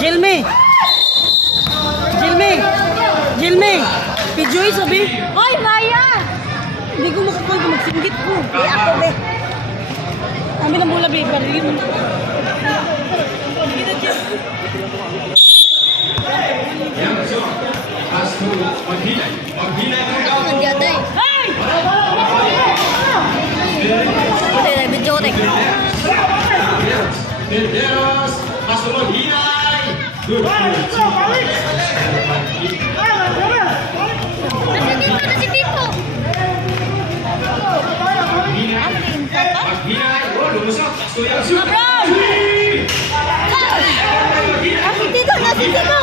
Jilme! Jilme! Jilme! Pijoy sabi! Hoy, Maya! Hindi ko makakuha ko magsinggit ko. Di ako, be. Kami ng bola, babe. Barili mo. Nandiyan Hey! Ito yung video ko, Terderos, Pastor Hinay. Nasi Pipo! Hinay, oh, lumusok. Pastor Yansu. Nasi Tito! Nasi Tito!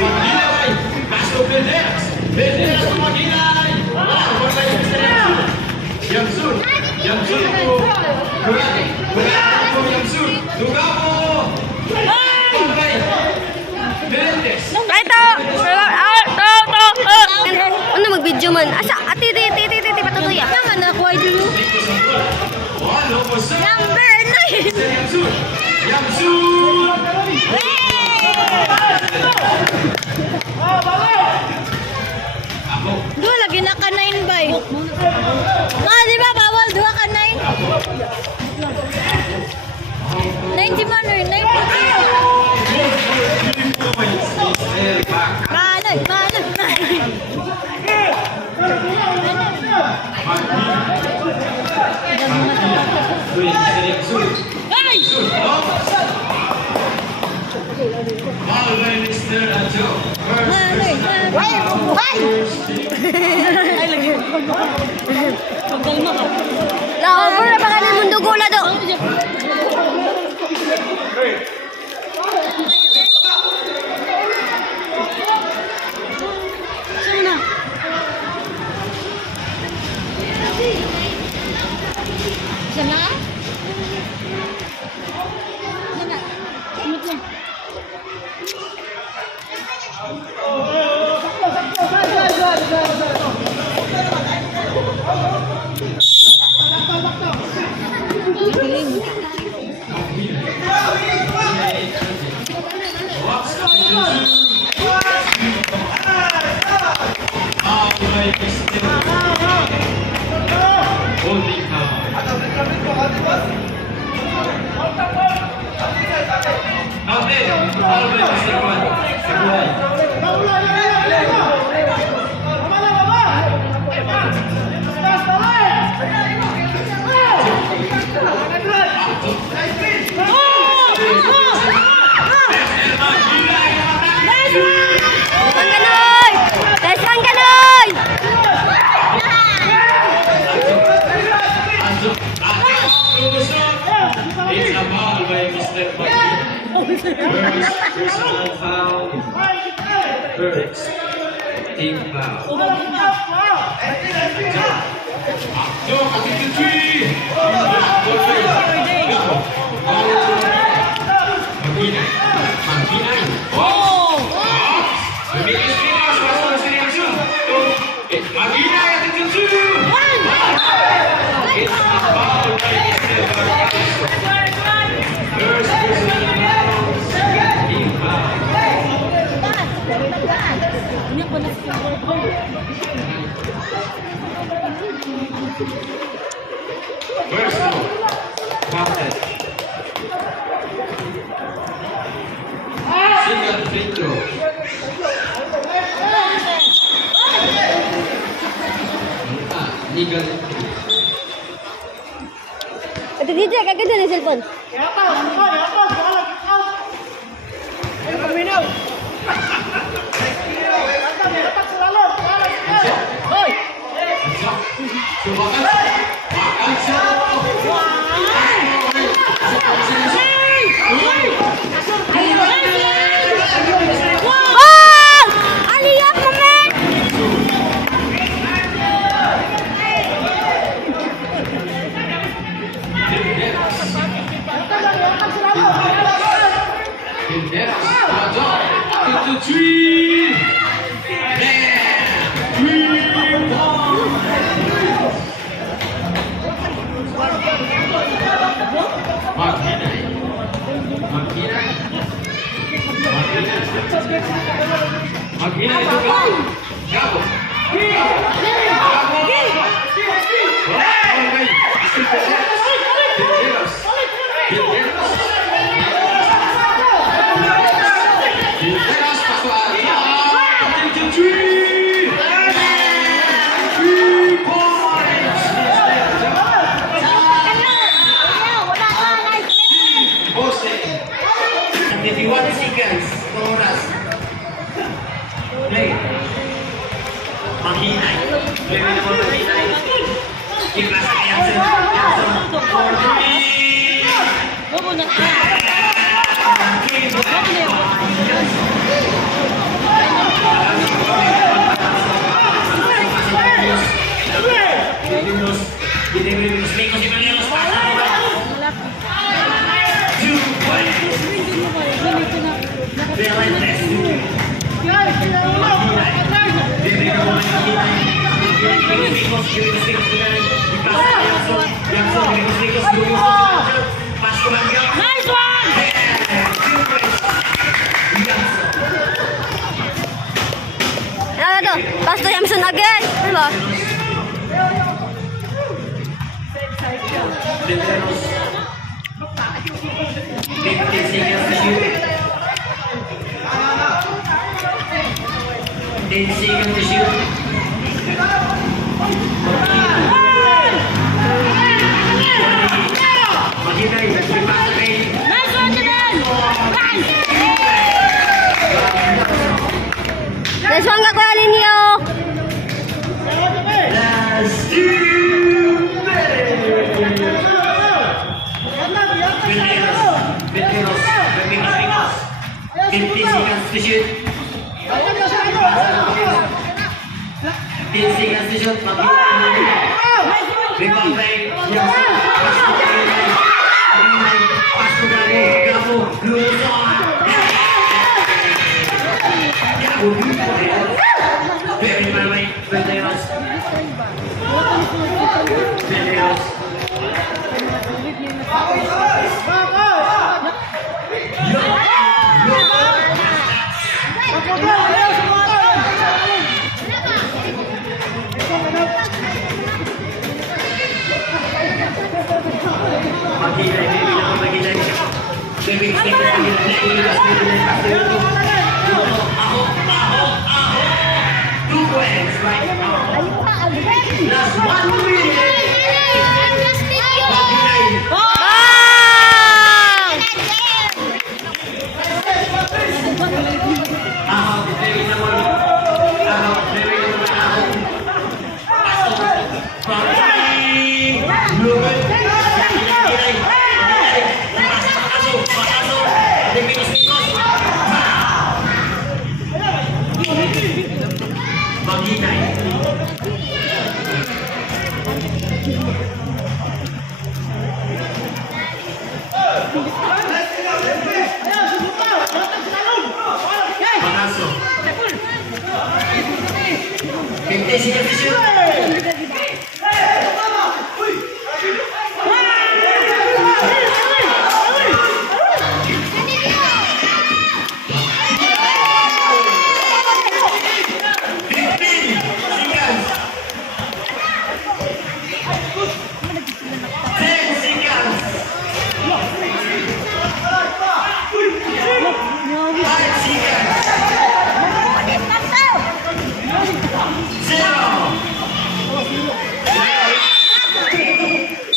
Hinay, Pastor Terderos. Terderos, Hinay. Yansu. Yansu po. Kurang. Kurang po Yansu. Tugamo. Mendes. Ano mag-video man? Asa? Ati, patutuya. Naman na, why do you? Number 9! Yansu. Yansu. Dua lagi na ka 9 bay. Di ba bawal? Dua ka 9? 9 di man, 9 Manoy! Hey! Ay, lagi. Pagdalma ka. Laover na baka ng mundo gula do. Saan na? Sana? Ingat lang. Kanoy! Tesan Kanoy! It's a ball by Mr. Personal foul. First team foul. Yo, kapitid 3. Maghinay. Oh! Lumilis Pimas, pasok na si Riansu. Maghinay, attention 2. It's a foul by Mr. First personal foul. Team foul. Ini apa nasi? First foul. Counted. Second free throw. Legal entry. Ito DJ, kagad na cellphone. Wow! Aliyah moment! Into 3. Man. 3 points. Maghinay. Maghina ito ka. Gago. Gago. Okay. Bilderos. Bilderos. Bilderos, pasuan. Attention, 3 points. Jose. 51 seconds. Oras. Play. Maghinay. Play mo naman maghinay. Ipas na Yansen. Yansen. 4-3. Bobo na ka. Bilderos. Bilderos. May kasi Bilderos. Wala ka. 2 points. Relentless. Nice one! Ano to? Pastor Yamson again. Ano ba? Nice one, Jaden! Nice! Nice one ka, Kuya Linyo.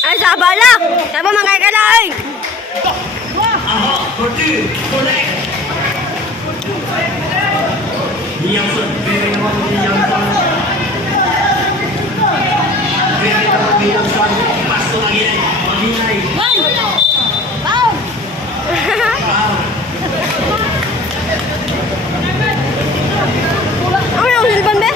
Ay, sabala! Saba mangkay ka na, ay! Ano yung silpan, be?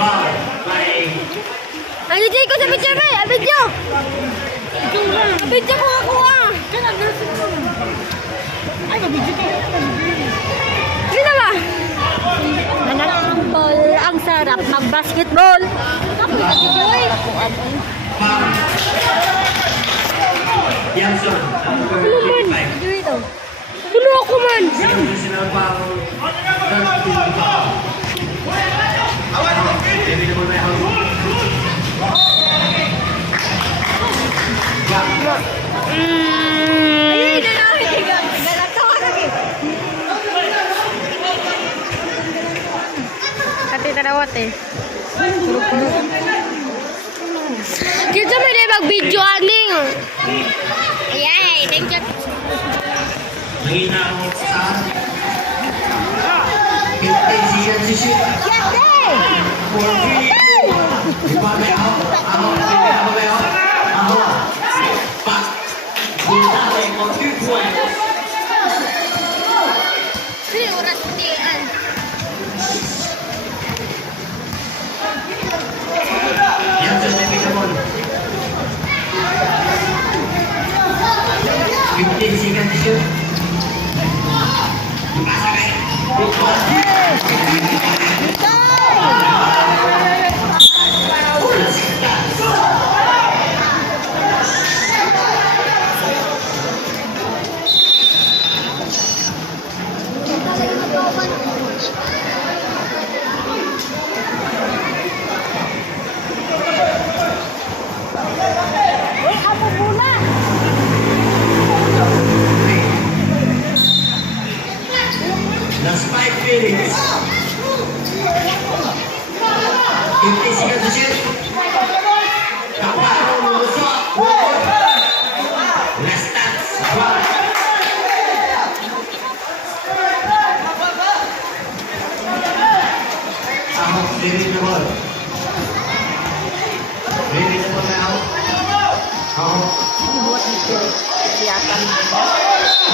Five. ko sa picture ba? Video! Video ko ako ah! Ay, mabidyo ka. Hindi na ba? Nanatambol, ang sarap mag-basketball. Yanson, number 55. Dito. Tulo ako man. Sinaw pa ang Kati tarawat eh. Kita may na mag-video aning. Yay, thank you. Mahina ang sa 50 siya si Shit. For free. Iba may ako may ako. Pa. Kita may ko 2 points. Sino oras tian? Yanson na pinamon. 15 seconds shoot. Pasakay. Last 5 minutes. 50 seconds to shoot. Kaparo lumusok. Last stats. Ahok, ready the ball. Ready the ball now. Ahok.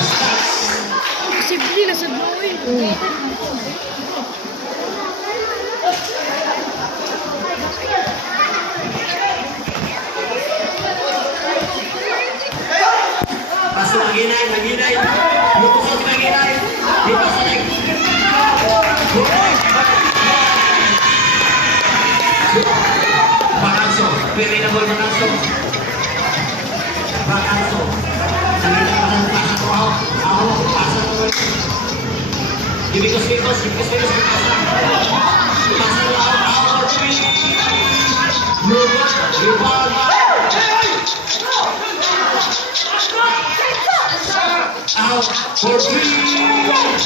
Stats. Posible na sa blowing. Pasok maginay. Lumusok maginay. Dito sa leg. Bakanso. Pwede na ball Bakanso. Bakanso. Salita pa ng pasok ko ako. Ako, pasok ko. Ibigos. Pasa na ako. Rebound. Out for 3.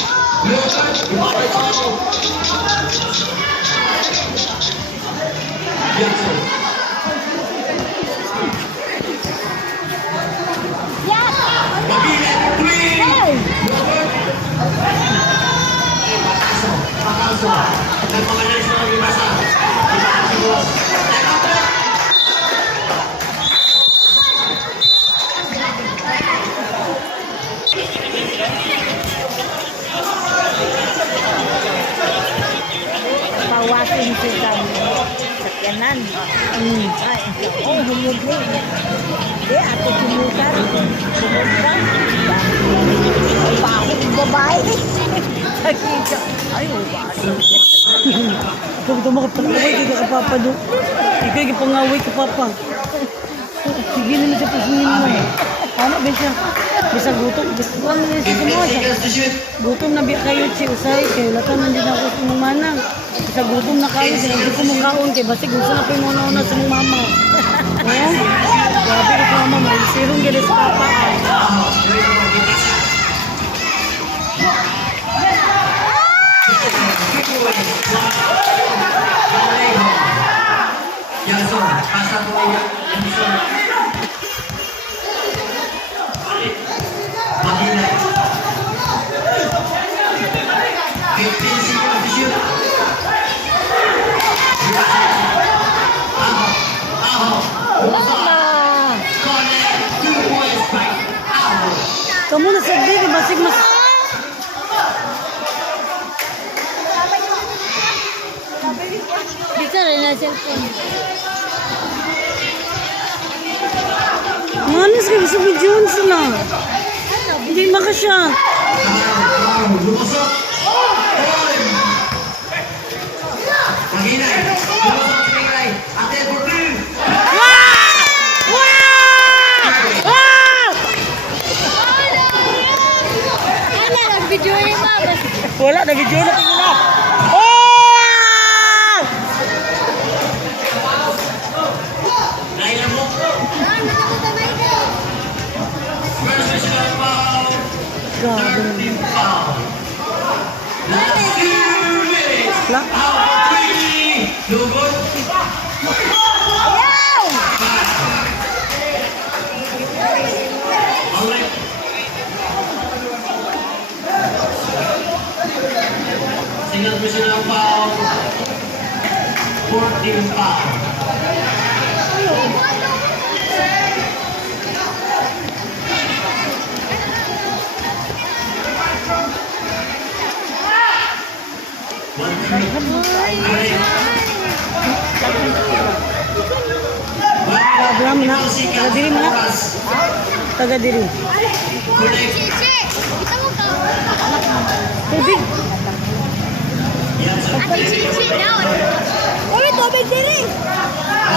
Jackson. Mabilan 3. Bakanso. Nagpamanalis na ang ibasa. Pawasin sila sa kanan. Ay, humud mo. Ate kumutar. Sumudra. Bakit babae? Nakika. Ay, Kung makapangaway ka ka papa do. Ikaw yung pangaway ka papa. Sige naman siya pasungin mo. Ano ba siya? Bisa gutom. Ano na siya kumawa. Gutom na biya kayo si Usay. Kaya latan man din ako sa mga manang. Bisa gutom na kayo. Hindi ko makaon. Kaya basta gusto na kayo muna sa mga mama. Ayan. Grabe ka sa mama. Sirong gila sa papa. Yanson, pasa po Yanson. Maginay. 15 seconds to shoot. Connect 2 points by Aho. Kamu na sa di basig mas. Bisa rin na cellphone. Manis kayo sa videoan sila. Hindi makasya. Lumusot. Maghinay. Lumusot si Mingray. Ate, for two. Ala, nag-video ni Mama. Wala, na video na tingin na. Naila mo. First personal foul. Grabe. 13 foul. Last 2 minutes. La. Out for 3. Lugod. Alright. Single personal foul. 14 foul. One, three. Wala mo na. Taga diri mo na. Taga diri. Cici, kita mo ka. Tubig. Ate Cici, daw. Uy, tubig diri.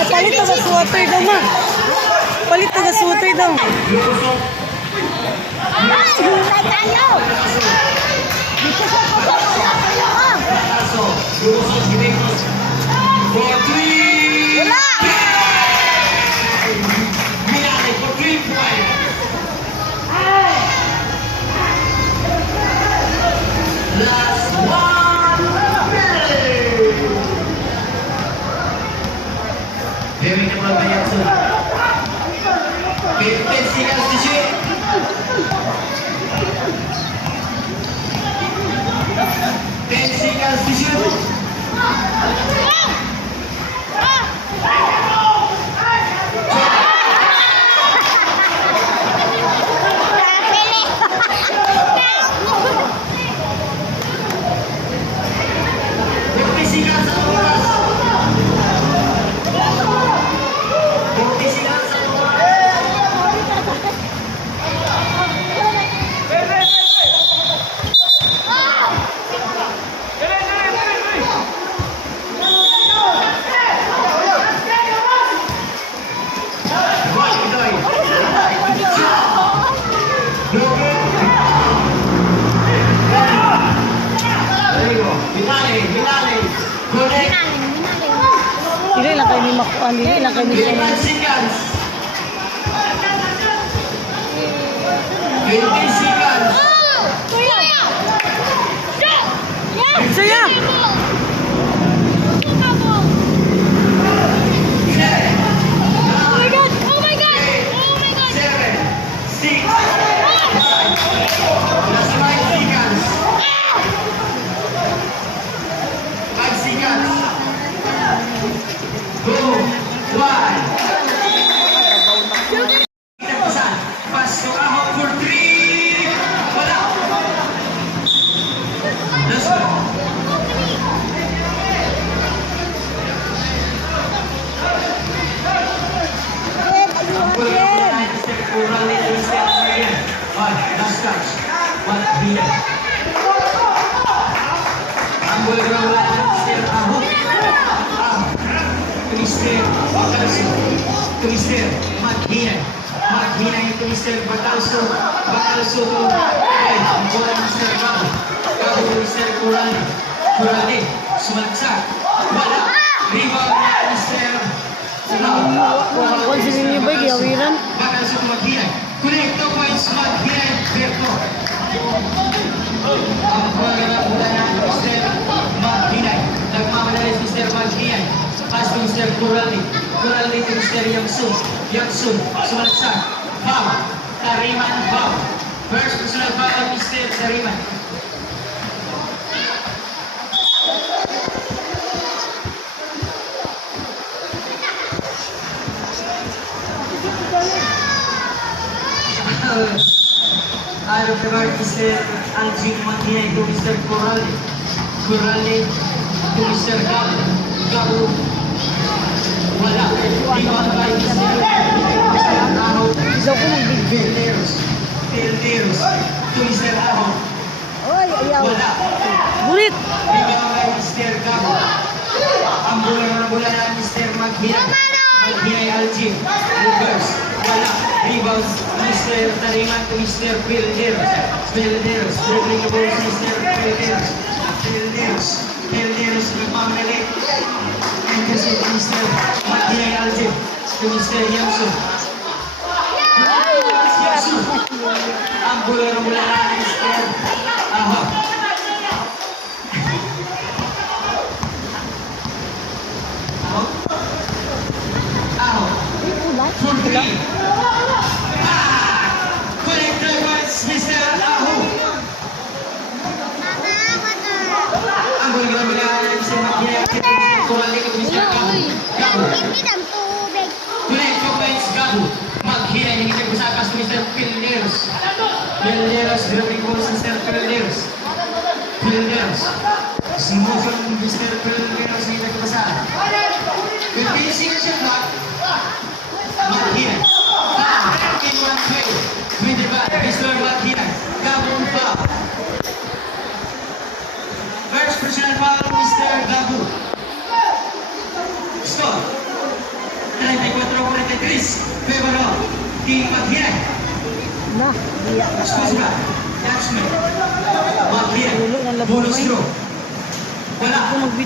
Palit taga sweater daw ma. Palit taga sweater daw. Ay, hulay tayo. Dito sa pagkakalakan. For 3. Wala. Milani for 3 points. Last 1 minute. Very naman ba yan sir? 15 seconds to shoot. 10 seconds to shoot. Dili lang kayo ni makuan. Dili lang kayo ni Shannon. 15 seconds. 20 seconds. Saya! Seven, six, five, last 5 seconds. 5 seconds. Go, 1. Pass to Ahok for 3. Wala. Let's go. Last touch. What here? Ang bola Mr. Ahok. Mr. Mr. Maghinay. Maghinay ito Mr. Batalso. Batalso to. Okay, ang bola Mr. Gabo. Gabo to Mr. Curali. Curali. Sumalagsak. Wala. Rebound Mr. Kung sinin niyo ba, giyawiran? Batalso to Maghinay. Connect 2 points Maghinay. Berto. Ang bola na Mr. Maghinay. Nagmamadali si Mr. Maghinay. Pass to Mr. Curali. Curali to Mr. Yangsun. Yangsun. Sumalagsak. Foul. Tariman foul. First personal foul Mr. Tariman. Out of the guard, Mr. Alvin Maghinay to Mr. Curali. Curali to Mr. Gabo. Gabo. Wala. Rebound by Mr. Ahok. Daw ko mag-video. Pilderos. Pilderos. To Mr. Aho. Oy, ayaw. Wala. Bulit. Rebound kay Mr. Gabo. Ang bola na Mr. Maghiay. Maghiay Alcin. Reverse. Wala. Rebound Mr. Tariman to Mr. Pilderos. Pilderos. Dribbling the ball si Mr. Pilderos. Pilderos. Pilderos nagmamali. And kasi Mr. Maghiay Alcin to Mr. Yamso. Yamso. Ang bola na Mr. Aho. Aho. For three. Collector points, Mr. Aho. Ang bola si Maghiay. Kumali ko Mr. Gabo. Gabo. Collector points, Gabo. Maghiay. Hindi ko sa akas Mr. Pilderos. Pilderos. Dribbling ball si Mr. Pilderos. Pilderos. Sumusun Mr. Pilderos. Hindi ko basa. With finishing the shot clock. Maghiay. In one way. With the back, Mr. Maghiay. Gabo pa. First personal foul, Mr. Gabo. Score. 34-43. Favor di Maghiay. Na, diya na tayo. Excuse me. Catchment. Maghiay. Dulo ng labor, Bonus may. throw. Wala. Ako mag-video.